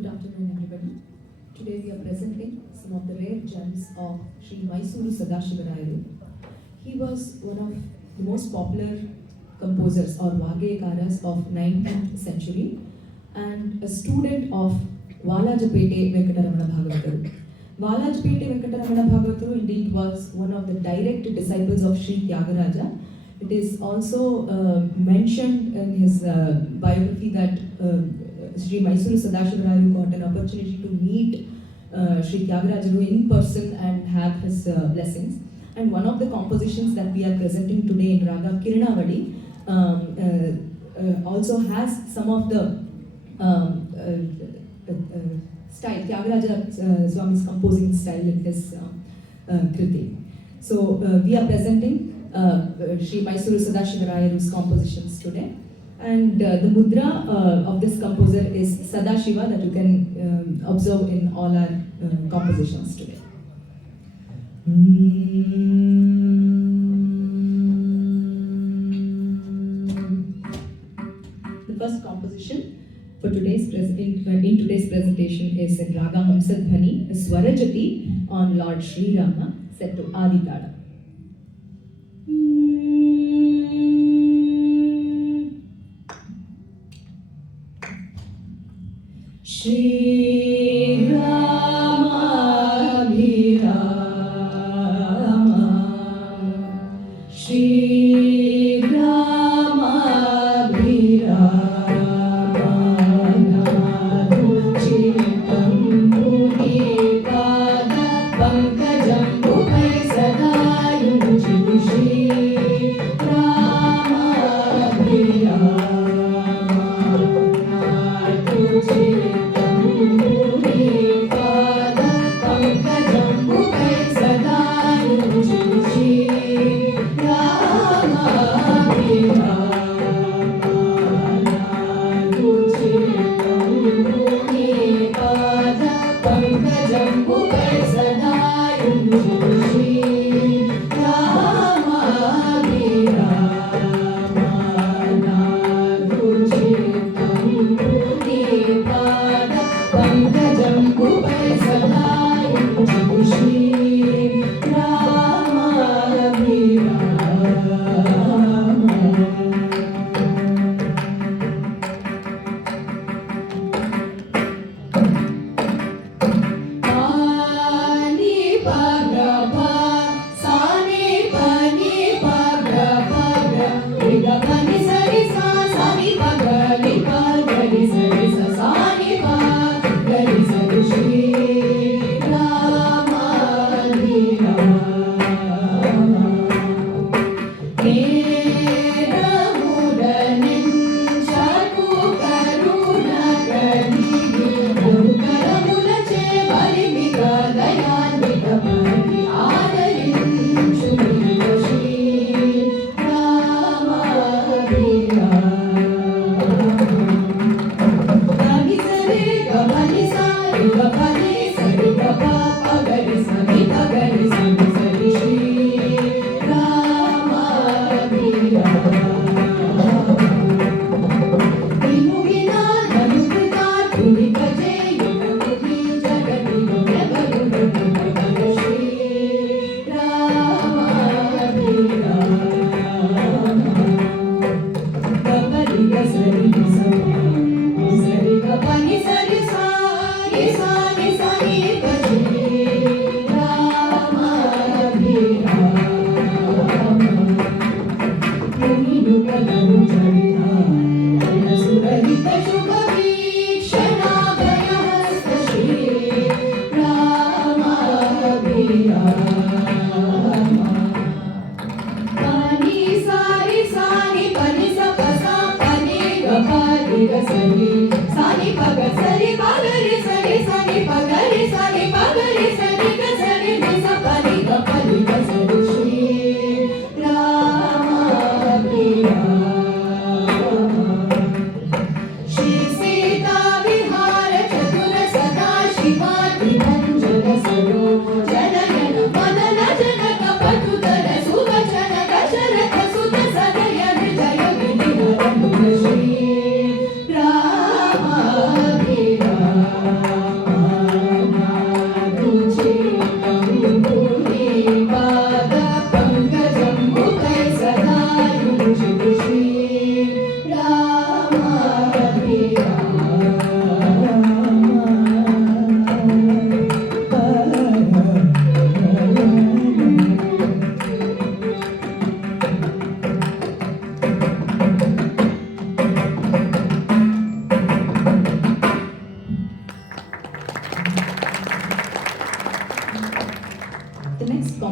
Good afternoon, everybody. Today we are presenting some of the rare gems of Sri Mysuru Sadashivarayaru. He was one of the most popular composers or Vagayakaras of 19th century and a student of Valajapete Venkateramana Bhagavataru. Valajapete Venkateramana Bhagavataru indeed was one of the direct disciples of Sri Tyagaraja. It is also mentioned in his biography that Sri Mysuru Sadashivarayaru got an opportunity to meet Sri Tyagarajaru in person and have his blessings. And one of the compositions that we are presenting today in Raga Kiranavadi also has some of the style, Tyagaraja Swami's composing style in his kriti. So we are presenting Sri Mysuru Sadashivarayaru's compositions today. And the mudra of this composer is Sadashiva that you can observe in all our compositions today. The first composition for today's in today's presentation is in Raga Hamsadhvani, a Swarajati on Lord Sri Rama, set to Adi Tala. Shri Rama Rama, Shri Rama Rama, Chitam Muni Pada Pankajam Bhupai Sadayum Shri Rama Rama, Chitam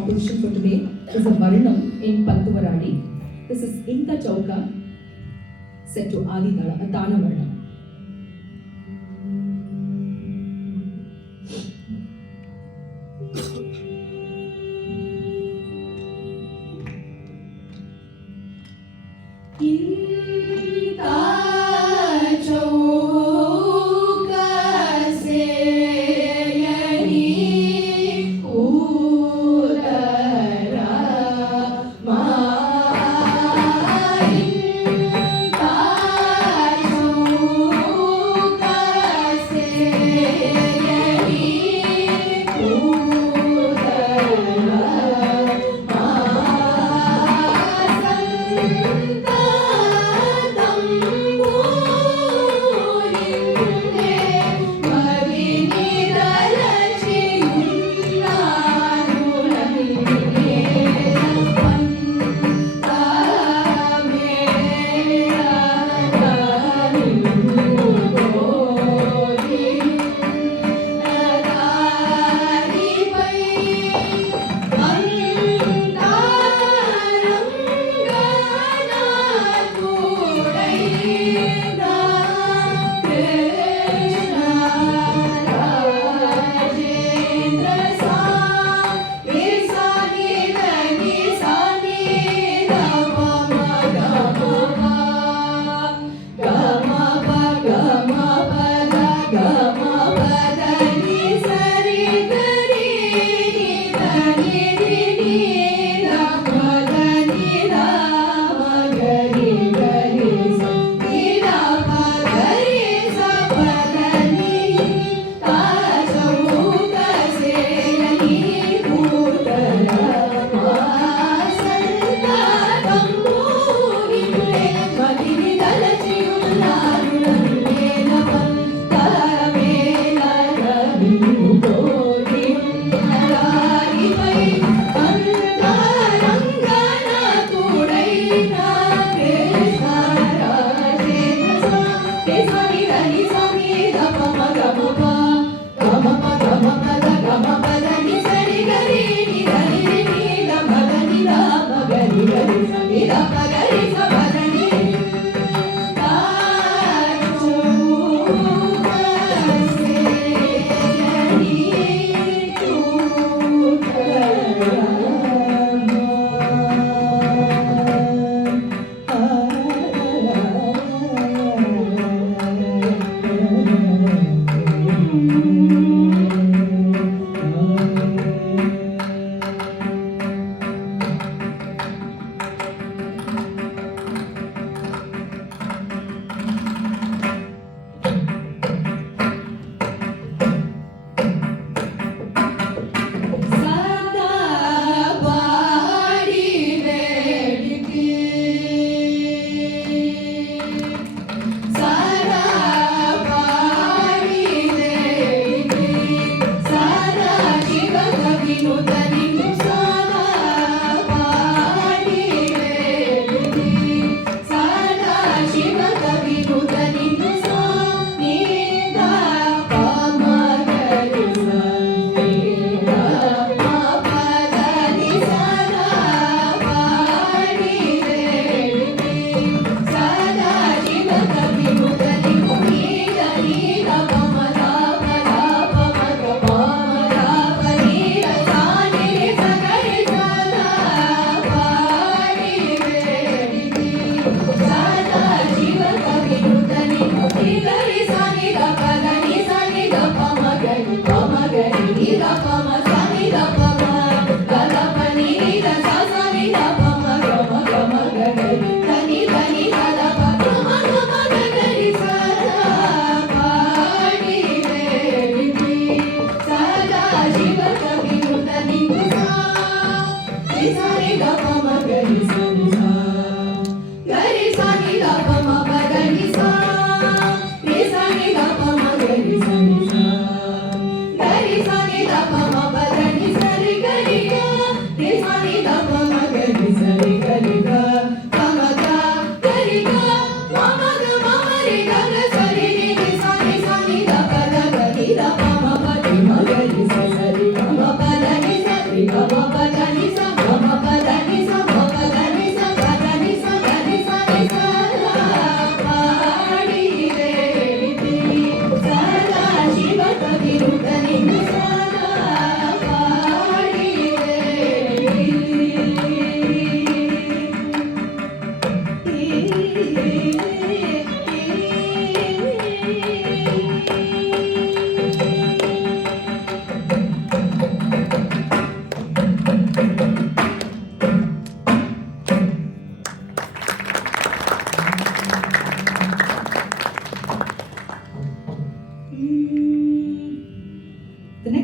composition for today is a Varanam in Pantuvaradi. This is Inta Chauka set to Adi Tala, a Tana Varanam.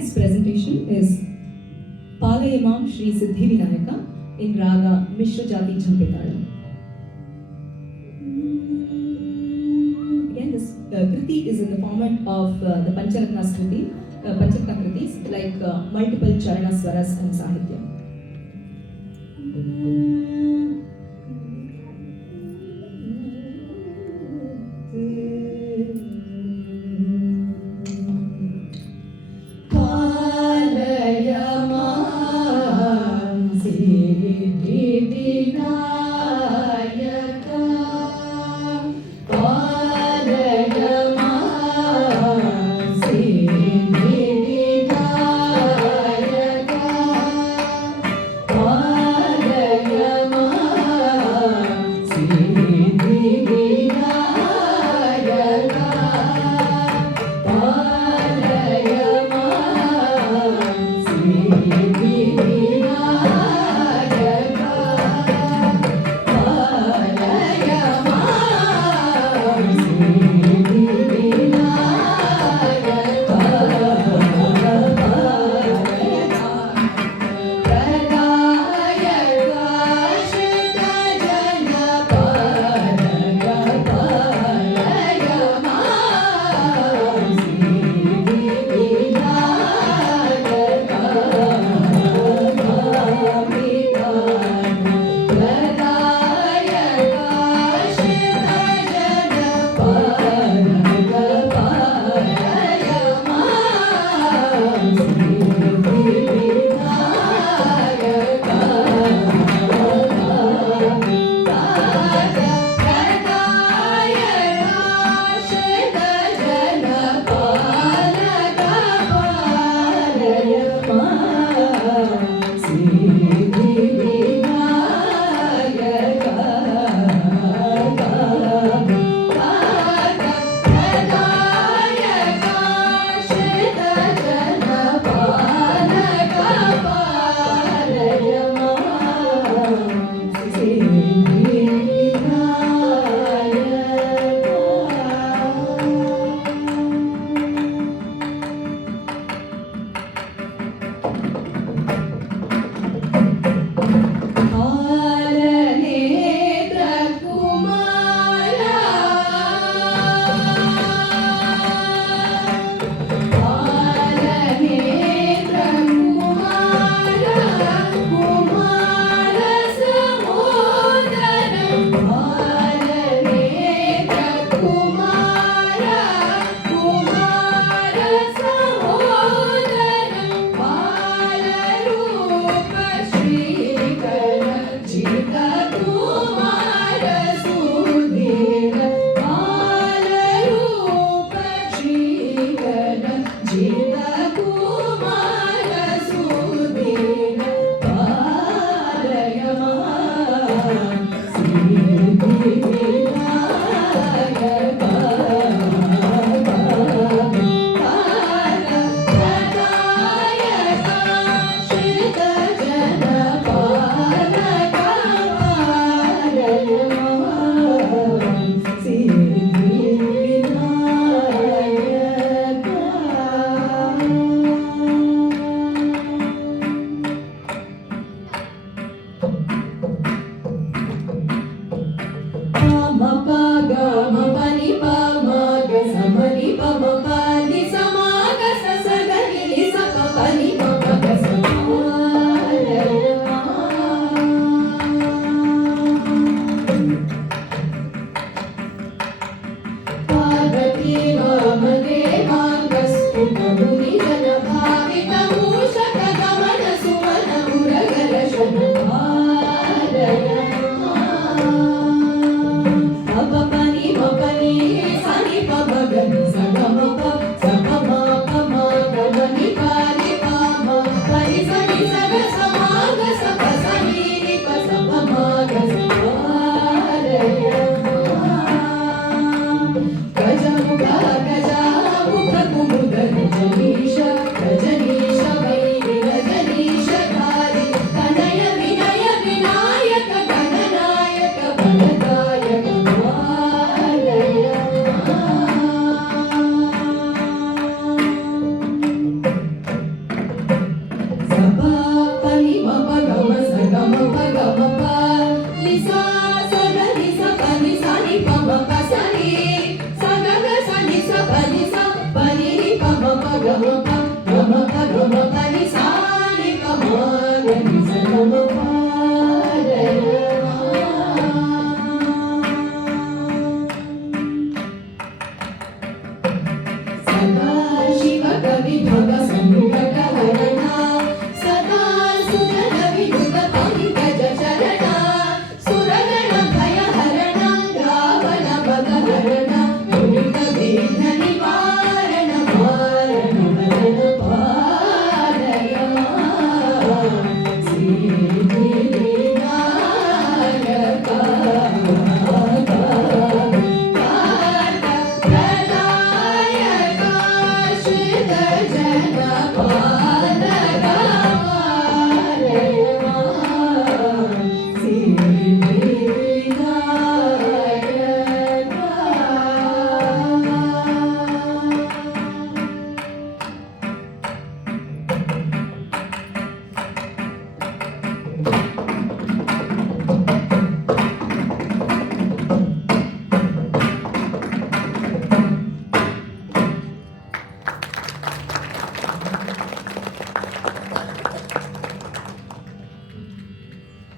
next presentation is Palayamam Sri Siddhi Vinayaka in Raga Mishra Jati Jhampetalam. Again, this kriti is in the format of the Pancharatna kritis, like multiple charana swaras and sahitya. Sani pa ba ga ni sa ga ma Shiv कवि भव संकट हरण